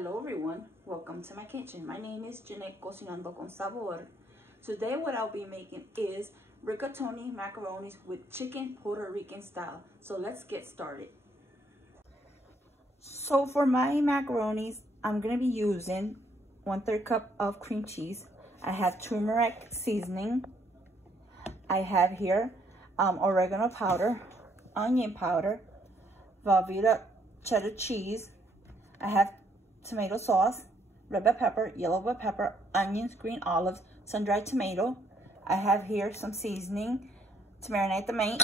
Hello everyone, welcome to my kitchen. My name is Jeanette Cocinando con Sabor. Today what I'll be making is rigatoni macaronis with chicken Puerto Rican style. So let's get started. So for my macaronis, I'm going to be using 1/3 cup of cream cheese. I have turmeric seasoning. I have here oregano powder, onion powder, Velveeta cheddar cheese. I have tomato sauce, red bell pepper, yellow bell pepper, onions, green olives, sun-dried tomato. I have here some seasoning to marinate the meat.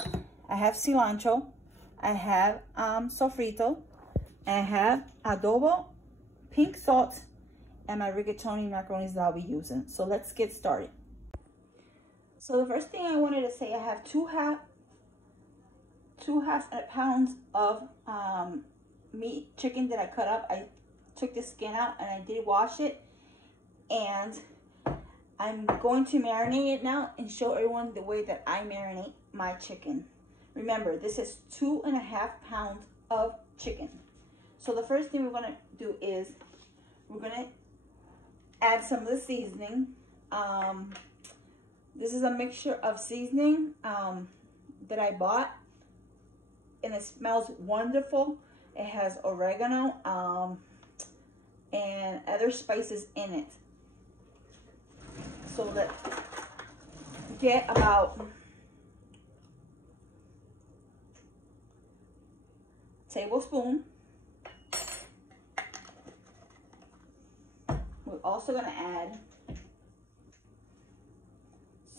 I have cilantro. I have sofrito. I have adobo, pink salt, and my rigatoni macaronis that I'll be using. So let's get started. So the first thing I wanted to say, I have two half pounds of meat chicken that I cut up. I took the skin out and I did wash it, and I'm going to marinate it now and show everyone the way that I marinate my chicken. Remember, this is 2.5 pounds of chicken. So the first thing we're going to do is we're going to add some of the seasoning. This is a mixture of seasoning that I bought, and it smells wonderful. It has oregano and other spices in it. So let's get about a tablespoon. We're also going to add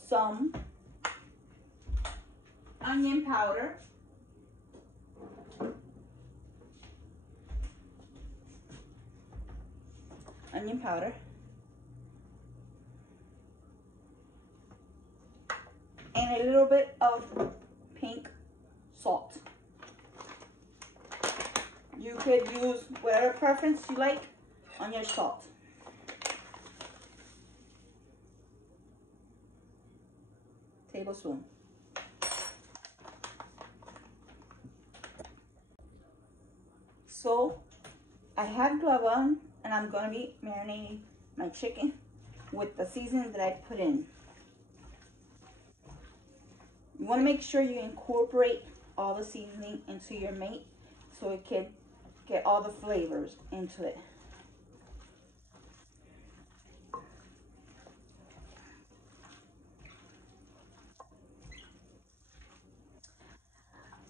some onion powder. Onion powder. And a little bit of pink salt. You could use whatever preference you like on your salt. Tablespoon. So I have glove on, and I'm going to be marinating my chicken with the seasoning that I put in. You want to make sure you incorporate all the seasoning into your meat so it can get all the flavors into it.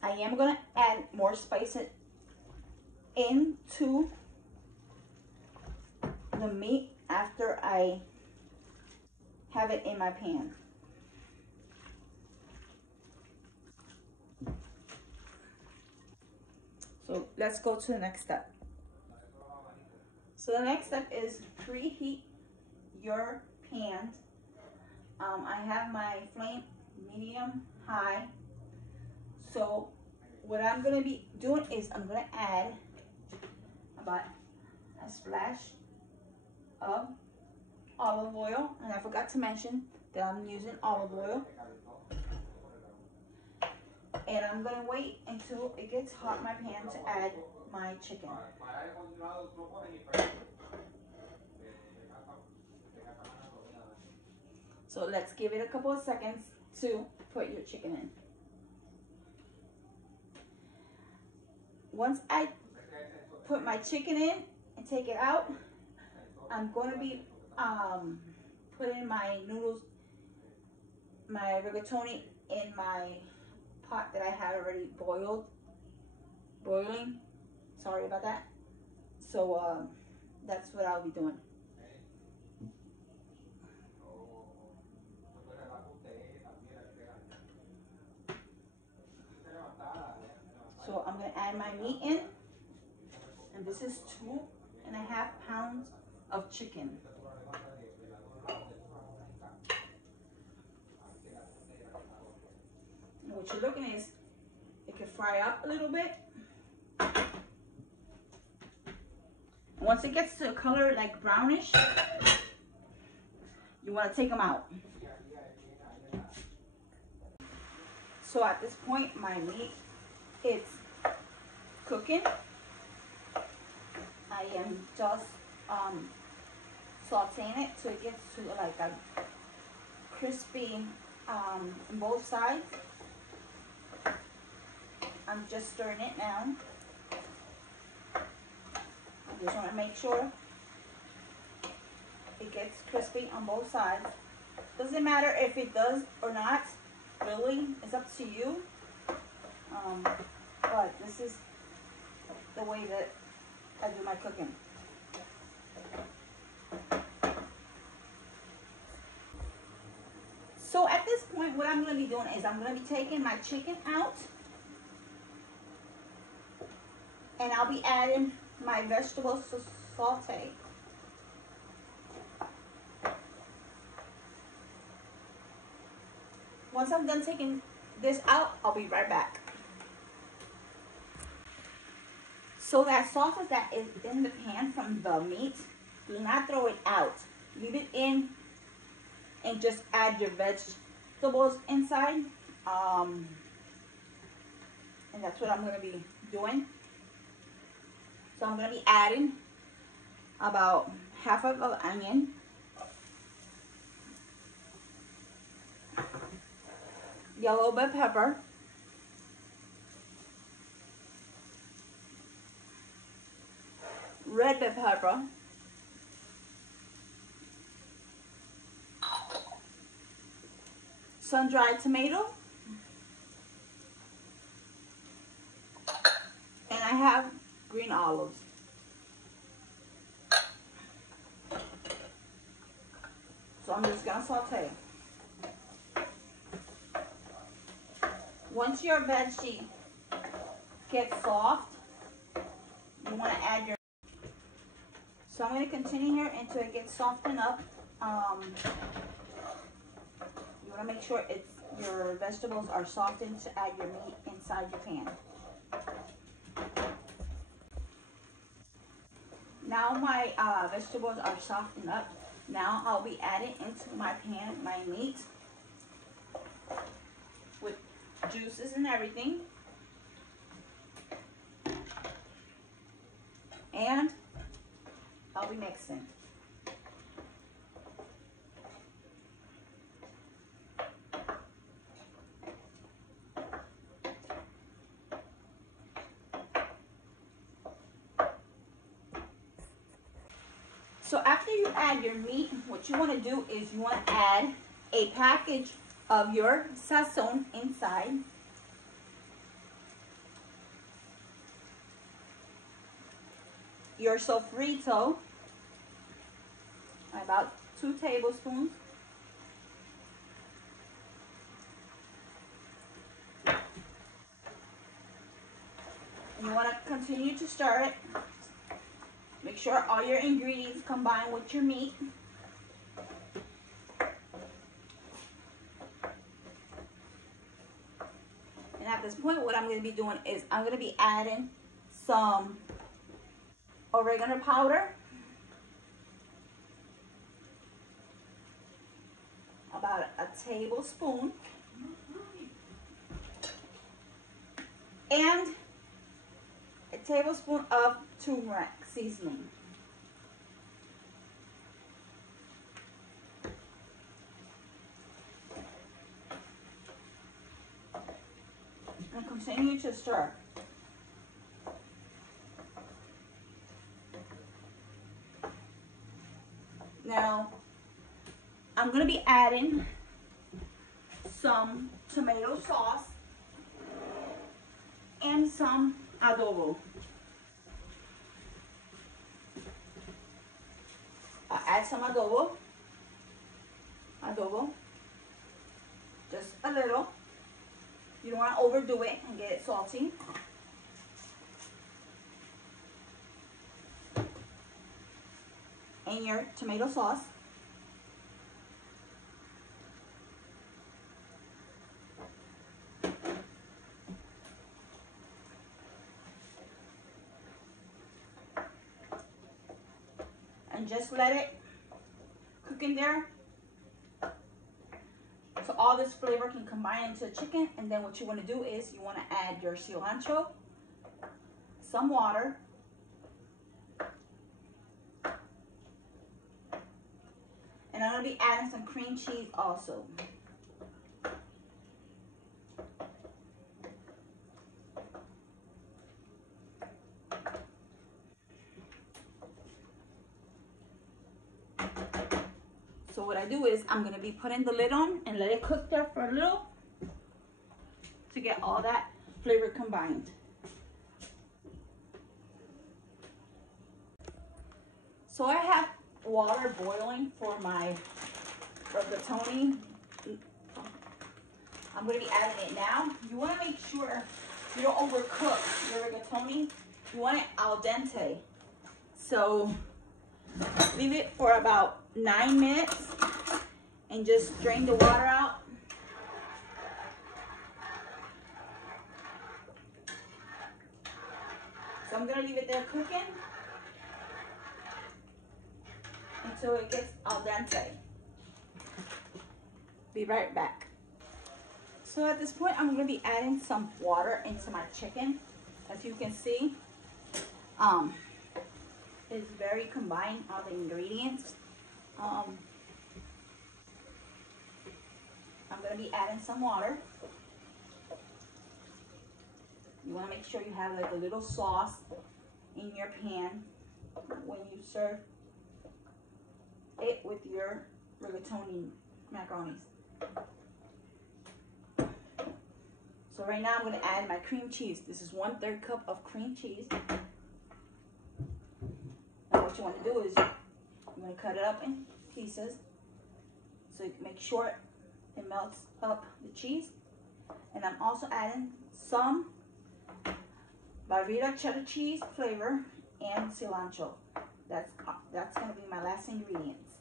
I am going to add more spices into the meat after I have it in my pan. So let's go to the next step. So the next step is preheat your pan. I have my flame medium high. So what I'm going to be doing is I'm going to add about a splash of olive oil, and I forgot to mention that I'm using olive oil. And I'm going to wait until it gets hot in my pan to add my chicken. So let's give it a couple of seconds to put your chicken in. Once I put my chicken in and take it out, I'm going to be putting my noodles, my rigatoni, in my pot that I had already boiling. Sorry about that. So that's what I'll be doing. So I'm going to add my meat in, and this is 2.5 pounds of chicken. And what you're looking is, it can fry up a little bit. Once it gets to a color like brownish, you want to take them out. So at this point, my meat, it's cooking. I am just sauteing it so it gets to like a crispy on both sides. I'm just stirring it now. I just want to make sure it gets crispy on both sides. Doesn't matter if it does or not, really, it's up to you. But this is the way that I do my cooking. So at this point, what I'm going to be doing is I'm going to be taking my chicken out, and I'll be adding my vegetable saute. Once I'm done taking this out, I'll be right back. So that sausage that is in the pan from the meat, do not throw it out. Leave it in and just add your vegetables inside. And that's what I'm going to be doing. So I'm going to be adding about half of an onion, yellow bell pepper, red bell pepper, sun-dried tomato, and I have green olives. So I'm just gonna saute. Once your veggie gets soft, you want to add your. So I'm going to continue here until it gets softened up. You want to make sure your vegetables are softened to add your meat inside your pan. Now my vegetables are softened up. Now I'll be adding into my pan my meat with juices and everything. And I'll be mixing. So after you add your meat, what you want to do is you want to add a package of your sazon inside. Your sofrito, about 2 tablespoons. And you want to continue to stir it. Make sure all your ingredients combine with your meat. And at this point, what I'm going to be doing is I'm going to be adding some oregano powder, about a tablespoon, and a tablespoon of turmeric seasoning. And continue to stir. Now, I'm going to be adding some tomato sauce and some adobo. I'll add some adobo, just a little. You don't want to overdo it and get it salty. And your tomato sauce. And just let it cook in there so all this flavor can combine into the chicken. And then what you want to do is you want to add your cilantro, some water, And I'm gonna be adding some cream cheese also. So what I do is I'm gonna be putting the lid on and let it cook there for a little to get all that flavor combined. So I have water boiling for my rigatoni. I'm gonna be adding it now. You wanna make sure you don't overcook your rigatoni. You want it al dente. So leave it for about 9 minutes and just drain the water out. So I'm gonna leave it there cooking until it gets al dente. Be right back. So at this point, I'm gonna be adding some water into my chicken. As you can see, it's very combined, all the ingredients. I'm gonna be adding some water. You wanna make sure you have like a little sauce in your pan when you serve it with your rigatoni macaronis. So right now I'm gonna add my cream cheese. This is 1/3 cup of cream cheese. Now what you wanna do is you're gonna cut it up in pieces so you can make sure it melts up the cheese. And I'm also adding some Velveeta cheddar cheese flavor and cilantro. That's gonna be my last ingredients.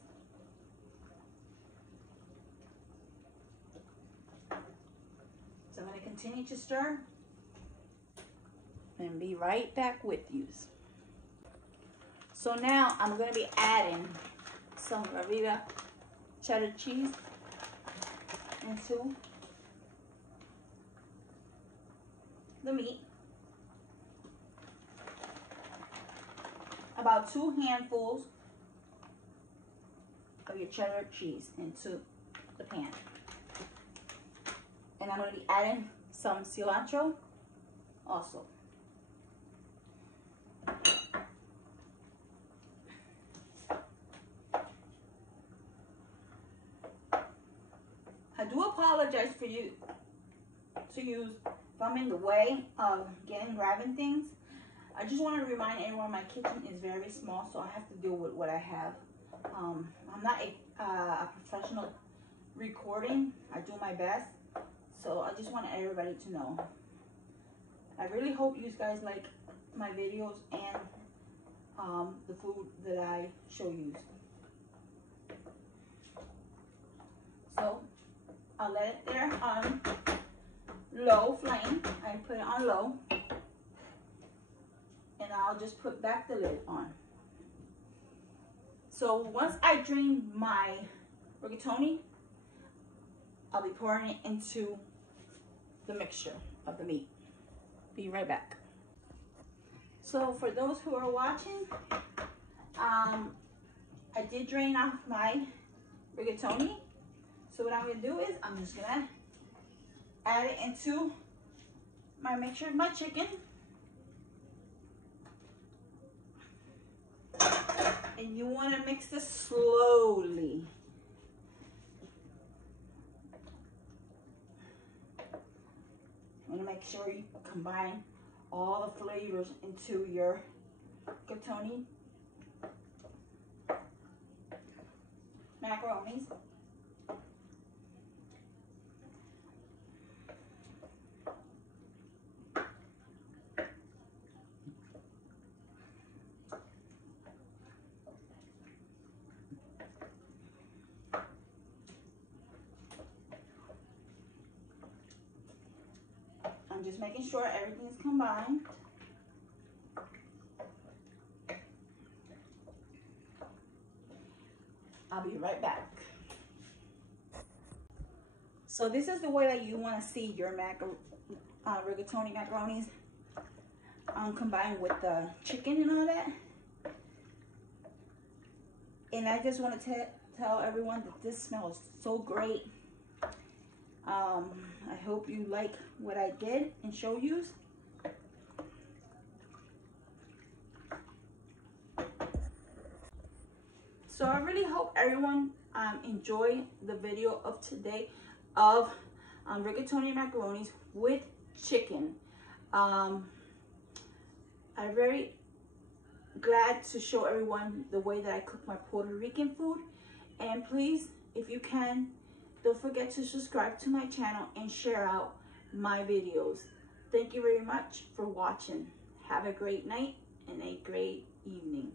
So I'm gonna continue to stir and be right back with you. So now I'm gonna be adding some Velveeta cheddar cheese into the meat. About 2 handfuls of your cheddar cheese into the pan. And I'm going to be adding some cilantro also. I do apologize for you if I'm in the way of grabbing things. I just want to remind everyone my kitchen is very small, so I have to deal with what I have. I'm not a professional recording. I do my best. So I just want everybody to know. I really hope you guys like my videos and the food that I show you. So I'll let it there on low flame. I put it on low. And I'll just put back the lid on. So once I drain my rigatoni, I'll be pouring it into the mixture of the meat. Be right back. So for those who are watching, I did drain off my rigatoni. So what I'm gonna do is I'm just gonna add it into my mixture of my chicken. And you want to mix this slowly. You want to make sure you combine all the flavors into your rigatoni macaronis. I'm just making sure everything is combined. I'll be right back. So this is the way that you want to see your rigatoni macaronis combined with the chicken and all that. And I just want to tell everyone that this smells so great. I hope you like what I did and show you. So I really hope everyone enjoyed the video of today of rigatoni macaronis with chicken. I'm very glad to show everyone the way that I cook my Puerto Rican food. And please, if you can, don't forget to subscribe to my channel and share out my videos. Thank you very much for watching. Have a great night and a great evening.